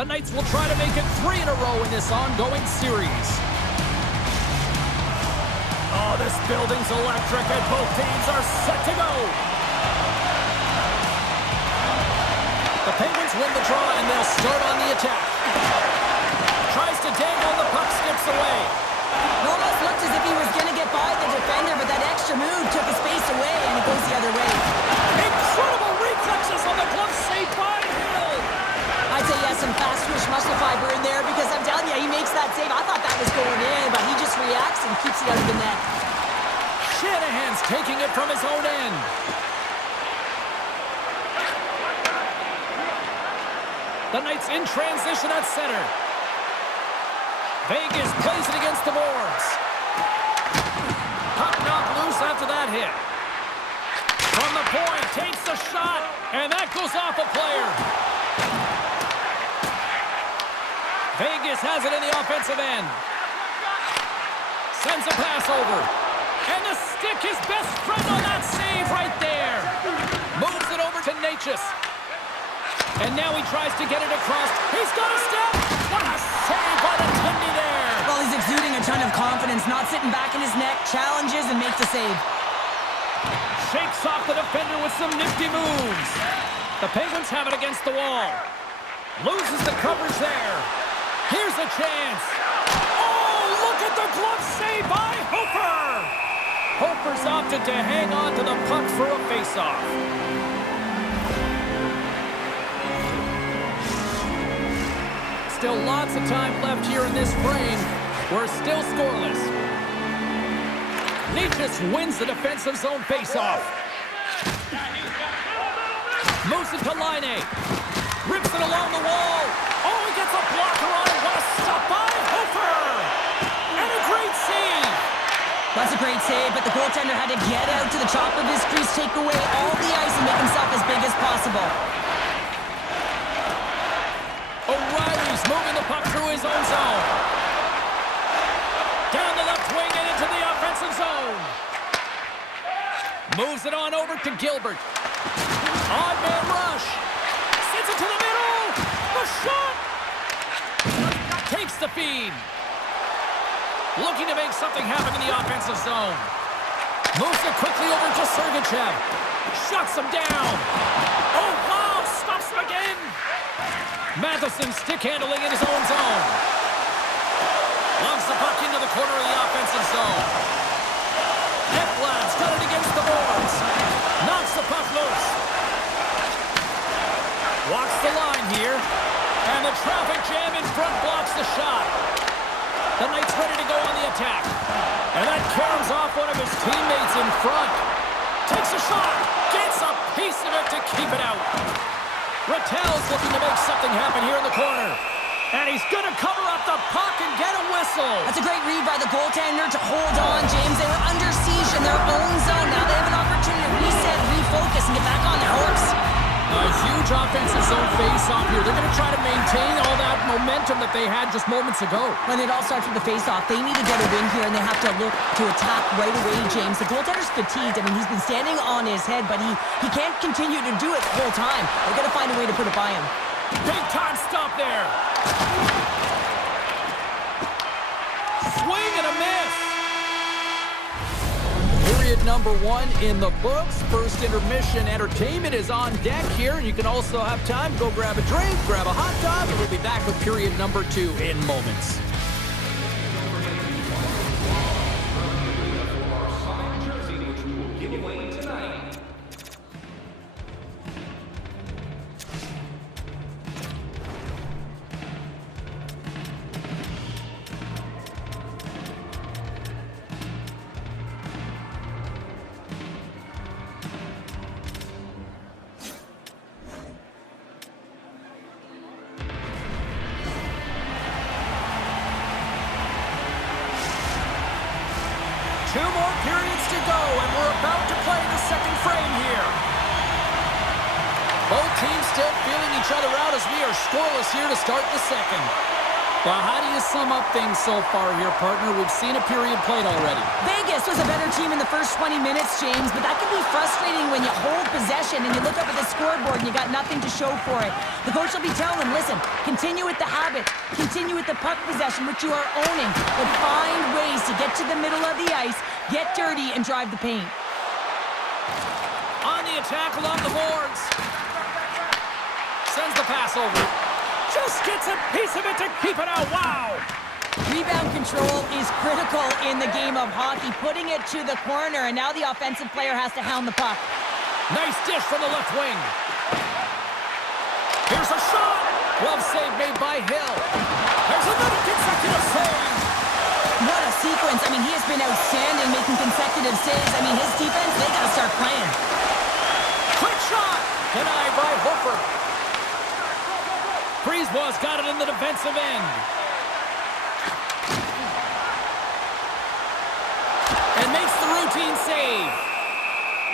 The Knights will try to make it 3 in a row in this ongoing series. Oh, this building's electric and both teams are set to go. The Penguins win the draw and they'll start on the attack. Tries to dangle, the puck skips away. It almost looked as if he was going to get by the defender, but that extra move took his space away and it goes the other way. Incredible reflexes on the glove save by Hill. I'd say he has some fast twitch muscle fiber in there because I'm telling you, he makes that save. I thought that was going in, but he just reacts and keeps it out of the net. Shanahan's taking it from his own end. The Knights in transition at center. Vegas plays it against the boards. Puck knocked loose after that hit. From the point, takes the shot, and that goes off a player. Vegas has it in the offensive end. Sends a pass over. And the stick, his best friend on that save right there. Moves it over to Natchez. And now he tries to get it across. He's got a step. What a save by the Tindy there. Well, he's exuding a ton of confidence, not sitting back in his neck, challenges and makes the save. Shakes off the defender with some nifty moves. The Penguins have it against the wall. Loses the coverage there. Here's a chance. Oh, look at the glove save by Hofer. Hofer's opted to hang on to the puck for a faceoff. Still lots of time left here in this frame. We're still scoreless. Natchez wins the defensive zone faceoff. Moves it to Laine. Rips it along the wall. Oh, he gets a blocker on it. What a stop by Hofer. And a great save. That's a great save, but the goaltender had to get out to the top of his crease, take away all the ice, and make himself as big as possible. O'Reilly's moving the puck through his own zone. Down the left wing and into the offensive zone. Moves it on over to Gilbert. Odd man rush. Sends it to the middle. The shot. Takes the feed. Looking to make something happen in the offensive zone. Moves it quickly over to Sergachev. Shuts him down. Oh, wow. Stops him again. Matheson stick handling in his own zone. Loves the puck into the corner of the offensive zone. Ekblad's got it against the boards. Knocks the puck loose. Walks the line here. And the traffic jam in front blocks the shot. The Knights ready to go on the attack. And that caroms off one of his teammates in front. Takes a shot. Gets a piece of it to keep it out. Rattel's looking to make something happen here in the corner. And he's going to cover up the puck and get a whistle. That's a great read by the goaltender to hold on, James. They were under siege in their own zone. Now they have an opportunity to reset, refocus, and get back on their horse. A huge offensive zone face-off here. They're going to try to maintain all that momentum that they had just moments ago. When it all starts with the face-off, they need to get a win here, and they have to look to attack right away, James. The goaltender's fatigued. I mean, he's been standing on his head, but he can't continue to do it the whole time. They've got to find a way to put it by him. Big time stop there. Swing and a miss. Period number 1 in the books. First intermission entertainment is on deck here. And you can also have time, go grab a drink, grab a hot dog, and we'll be back with period number 2 in moments. Two more periods to go, and we're about to play the second frame here. Both teams still feeling each other out as we are scoreless here to start the second. Well, how do you sum up things so far here, partner? We've seen a period played already. Vegas was a better team in the first 20 minutes, James, but that can be frustrating when you hold possession and you look up at the scoreboard and you got nothing to show for it. The coach will be telling them, listen, continue with the habit, continue with the puck possession, which you are owning, but find ways to get to the middle of the ice, get dirty, and drive the paint. On the attack along the boards. Sends the pass over. Just gets a piece of it to keep it out. Wow! Rebound control is critical in the game of hockey, putting it to the corner, and now the offensive player has to hound the puck. Nice dish from the left wing. Here's a shot. Glove save made by Hill. There's another consecutive save. What a sequence. I mean, he has been outstanding making consecutive saves. I mean, his defense, they got to start playing. Quick shot. Denied by Hofer. Brisebois got it in the defensive end. And makes the routine save.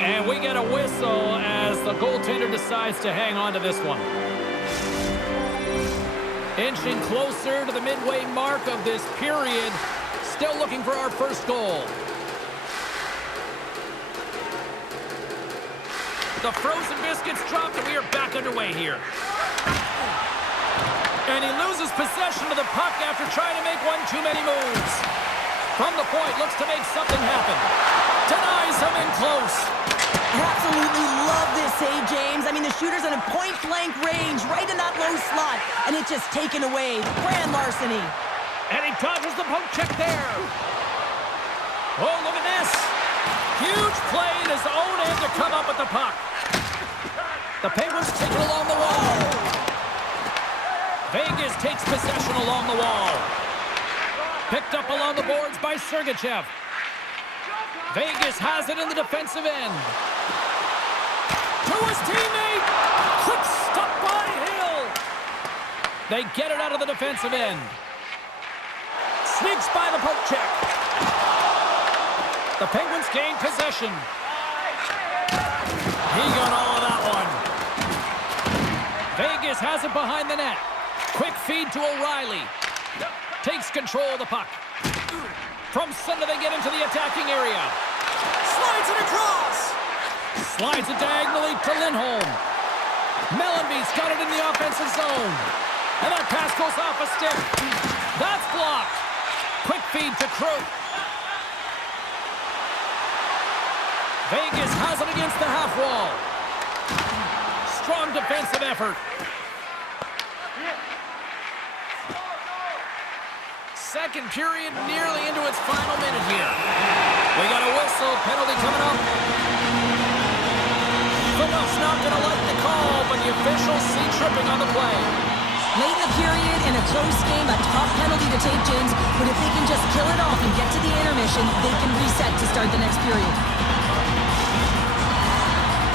And we get a whistle as the goaltender decides to hang on to this one. Inching closer to the midway mark of this period. Still looking for our first goal. The frozen biscuits dropped and we are back underway here. And he loses possession of the puck after trying to make one too many moves. From the point, looks to make something happen. Denies him in close. I absolutely love this save, James. I mean, the shooter's in a point-blank range, right in that low slot, and it's just taken away. Grand larceny. And he dodges the poke check there. Oh, look at this. Huge play in his own end to come up with the puck. The Penguins take it along the wall. Vegas takes possession along the wall. Picked up along the boards by Sergachev. Vegas has it in the defensive end. To his teammate. Quick stop by Hill. They get it out of the defensive end. Sneaks by the poke check. The Penguins gain possession. He got all of that one. Vegas has it behind the net. Quick feed to O'Reilly. Takes control of the puck. From center, they get into the attacking area. Slides it across. Slides it diagonally to Lindholm. Mellenby's got it in the offensive zone. And that pass goes off a stick. That's blocked. Quick feed to Krug. Vegas has it against the half wall. Strong defensive effort. Second period nearly into its final minute here. We got a whistle, penalty coming up. Phillip's not going to like the call, but the officials see tripping on the play. Late in the period, in a close game, a tough penalty to take, James, but if they can just kill it off and get to the intermission, they can reset to start the next period.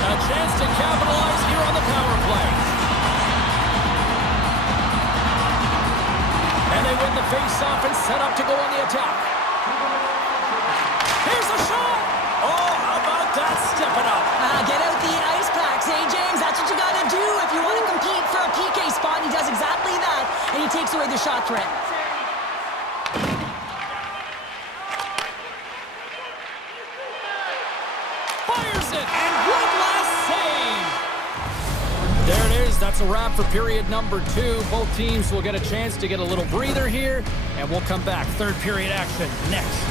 A chance to capitalize here on the power play. And they win the face-off and set up to go on the attack. Here's a shot! Oh, how about that? Step it up. Get out the ice packs, eh, James? That's what you got to do if you want to compete for a PK spot. He does exactly that, and he takes away the shot threat. Fires it, and one last save. There it is. That's a wrap for period number 2. Both teams will get a chance to get a little breather here, and we'll come back. Third period action next.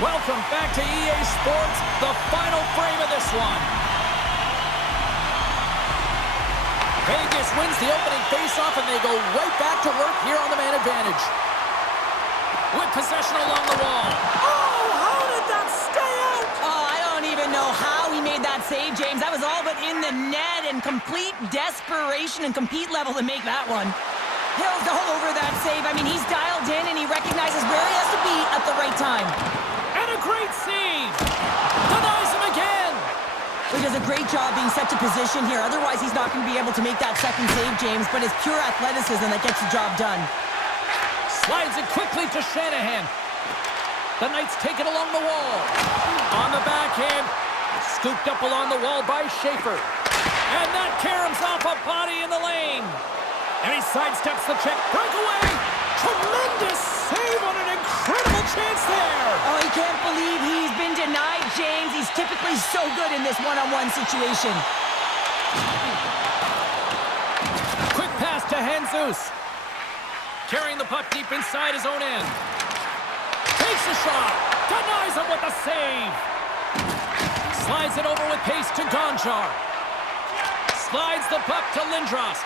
Welcome back to EA Sports, the final frame of this one. Vegas wins the opening faceoff, and they go right back to work here on the man advantage. With with possession along the wall. Oh, how did that stay out? Oh, I don't even know how he made that save, James. That was all but in the net, and complete desperation and compete level to make that one. Hill's all over that save. I mean, he's dialed in, and he recognizes where he has to be at the right time. And a great save. Denies him again. He does a great job being set to position here. Otherwise, he's not going to be able to make that second save, James, but it's pure athleticism that gets the job done. Slides it quickly to Shanahan. The Knights take it along the wall. On the backhand. Scooped up along the wall by Schaefer. And that caroms off a body in the lane. And he sidesteps the check. Breakaway. Tremendous save on an incredible chance there. Oh, he can't believe he's been denied, James. He's typically so good in this one-on-one situation. Quick pass to Jesus. Carrying the puck deep inside his own end. Takes a shot. Denies him with a save. Slides it over with pace to Gonchar. Slides the puck to Lindros.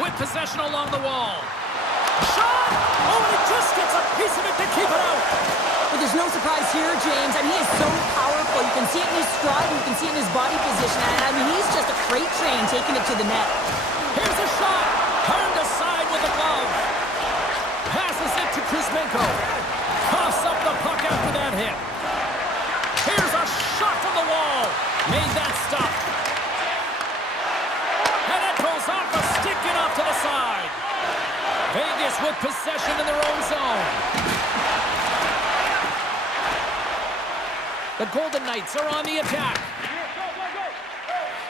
With possession along the wall. Shot! Oh, and he just gets a piece of it to keep it out. But there's no surprise here, James. I mean, he is so powerful. You can see it in his stride, and you can see it in his body position. And I mean, he's just a freight train taking it to the net. Here's a shot. Turned aside with a glove. Passes it to Kuzmenko. Coughs up the puck after that hit. Here's a shot from the wall. Made that stop. And it goes off a stick and off to the side. Vegas with possession in their own zone. The Golden Knights are on the attack.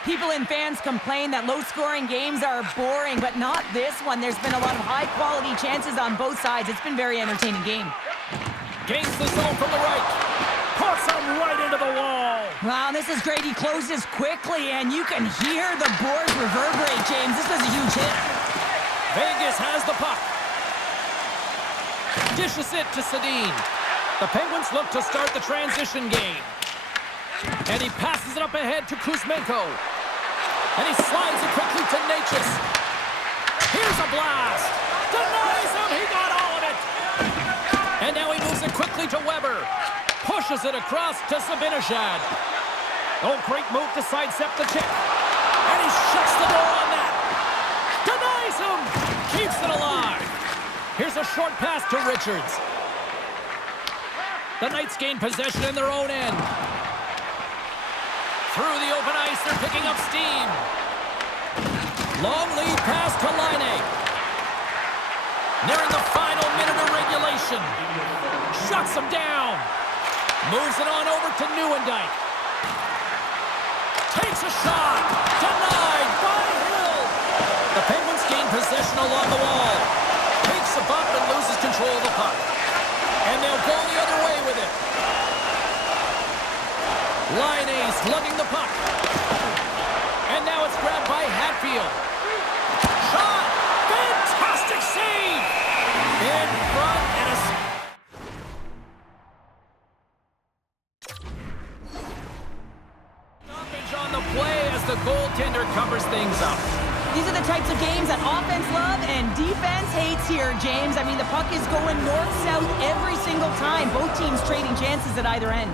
People and fans complain that low-scoring games are boring, but not this one. There's been a lot of high-quality chances on both sides. It's been a very entertaining game. Gains the zone from the right. Puts him right into the wall. Wow, this is great. He closes quickly, and you can hear the boards reverberate, James. This was a huge hit. Vegas has the puck. Dishes it to Sedin. The Penguins look to start the transition game. And he passes it up ahead to Kuzmenko. And he slides it quickly to Natchez. Here's a blast. Denies him. He got all of it. And now he moves it quickly to Weber. Pushes it across to Zibanejad. Oh, great move to sidestep the check. And he shuts the door on that. Denies him. Keeps it alive. Here's a short pass to Richards. The Knights gain possession in their own end. Through the open ice, they're picking up steam. Long lead pass to Laine. Nearing the final minute of regulation. Shuts him down. Moves it on over to Nieuwendyk. Takes a shot. Denied by Hill. The Penguins gain possession along the wall. Takes a bump and loses control of the puck. And they'll go the other way with it. Laine slugging the puck. And now it's grabbed by Hatfield. Shot! Fantastic save! In front and a... Stoppage on the play as the goaltender covers things up. These are the types of games that offense love and defense hates here, James. I mean, the puck is going north-south every single time. Both teams trading chances at either end.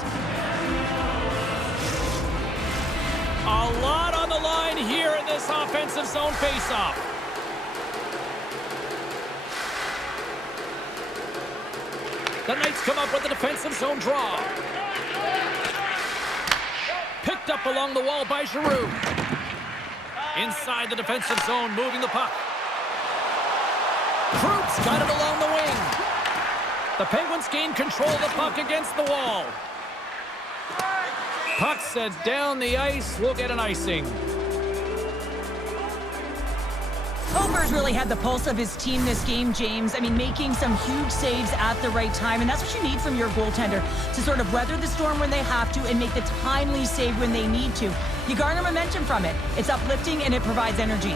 A lot on the line here in this offensive zone faceoff. The Knights come up with a defensive zone draw. Picked up along the wall by Giroux. Inside the defensive zone, moving the puck. Krup's got it along the wing. The Penguins gain control of the puck against the wall. Puck set down the ice. We'll get an icing. Hofer's really had the pulse of his team this game, James. I mean, making some huge saves at the right time, and that's what you need from your goaltender, to sort of weather the storm when they have to and make the timely save when they need to. You garner momentum from it. It's uplifting and it provides energy.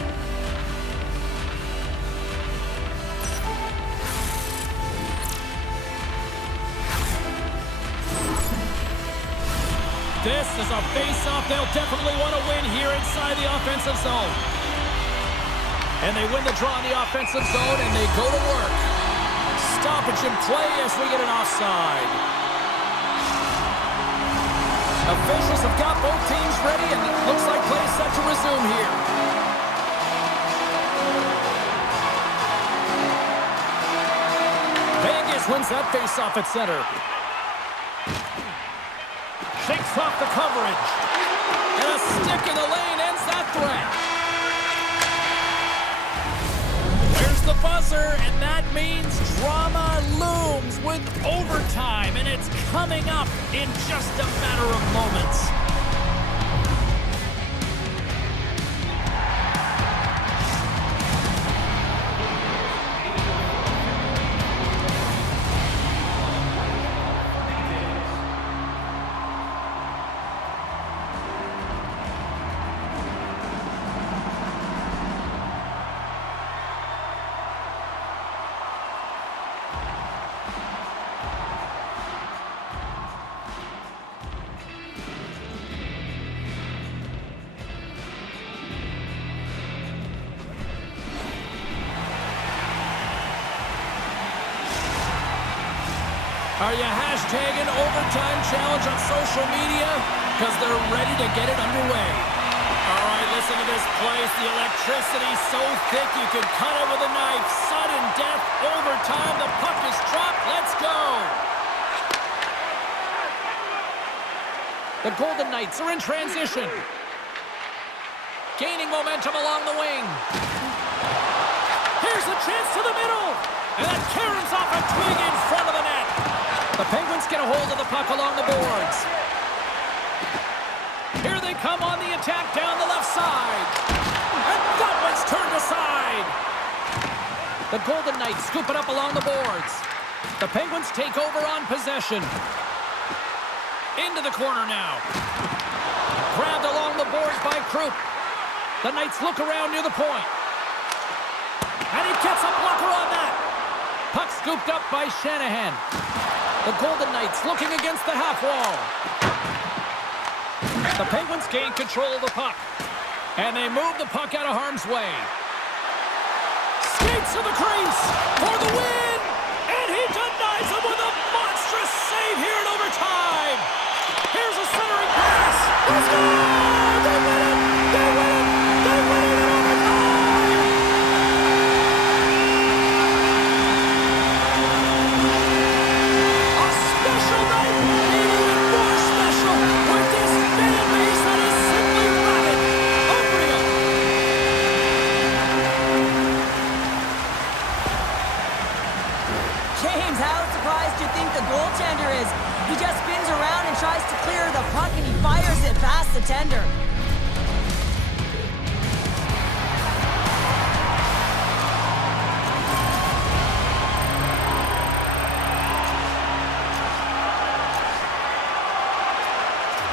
This is a face-off they'll definitely want to win here inside the offensive zone. And they win the draw in the offensive zone, and they go to work. stoppage in play as we get an offside. Officials have got both teams ready, and it looks like play is set to resume here. Vegas wins that faceoff at center. Shakes off the coverage. And a stick in the lane ends that threat. There's the buzzer, and that means drama looms with overtime, and it's coming up in just a matter of moments. Are you hashtagging overtime challenge on social media? Because they're ready to get it underway. All right, listen to this place. The electricity's so thick you could cut it with a knife. Sudden death, overtime. The puck is dropped. Let's go. The Golden Knights are in transition. Gaining momentum along the wing. Here's a chance to the middle. And that Karen's off a twig in front of the net. The Penguins get a hold of the puck along the boards. Here they come on the attack down the left side. And that one's turned aside. The Golden Knights scoop it up along the boards. The Penguins take over on possession. Into the corner now. Grabbed along the boards by Krupp. The Knights look around near the point. And he gets a blocker on that. Puck scooped up by Shanahan. The Golden Knights looking against the half wall. The Penguins gain control of the puck. And they move the puck out of harm's way. Skates to the crease for the win! And he denies him with a monstrous save here in overtime! Here's a centering pass! Let's go! They win it! They win it! They win it in overtime! A special night! Even more special with this fan base that is simply rabid! Unreal! James, how surprised do you think the goaltender is? He just spins around and tries to clear the puck, and he fires it past the tender.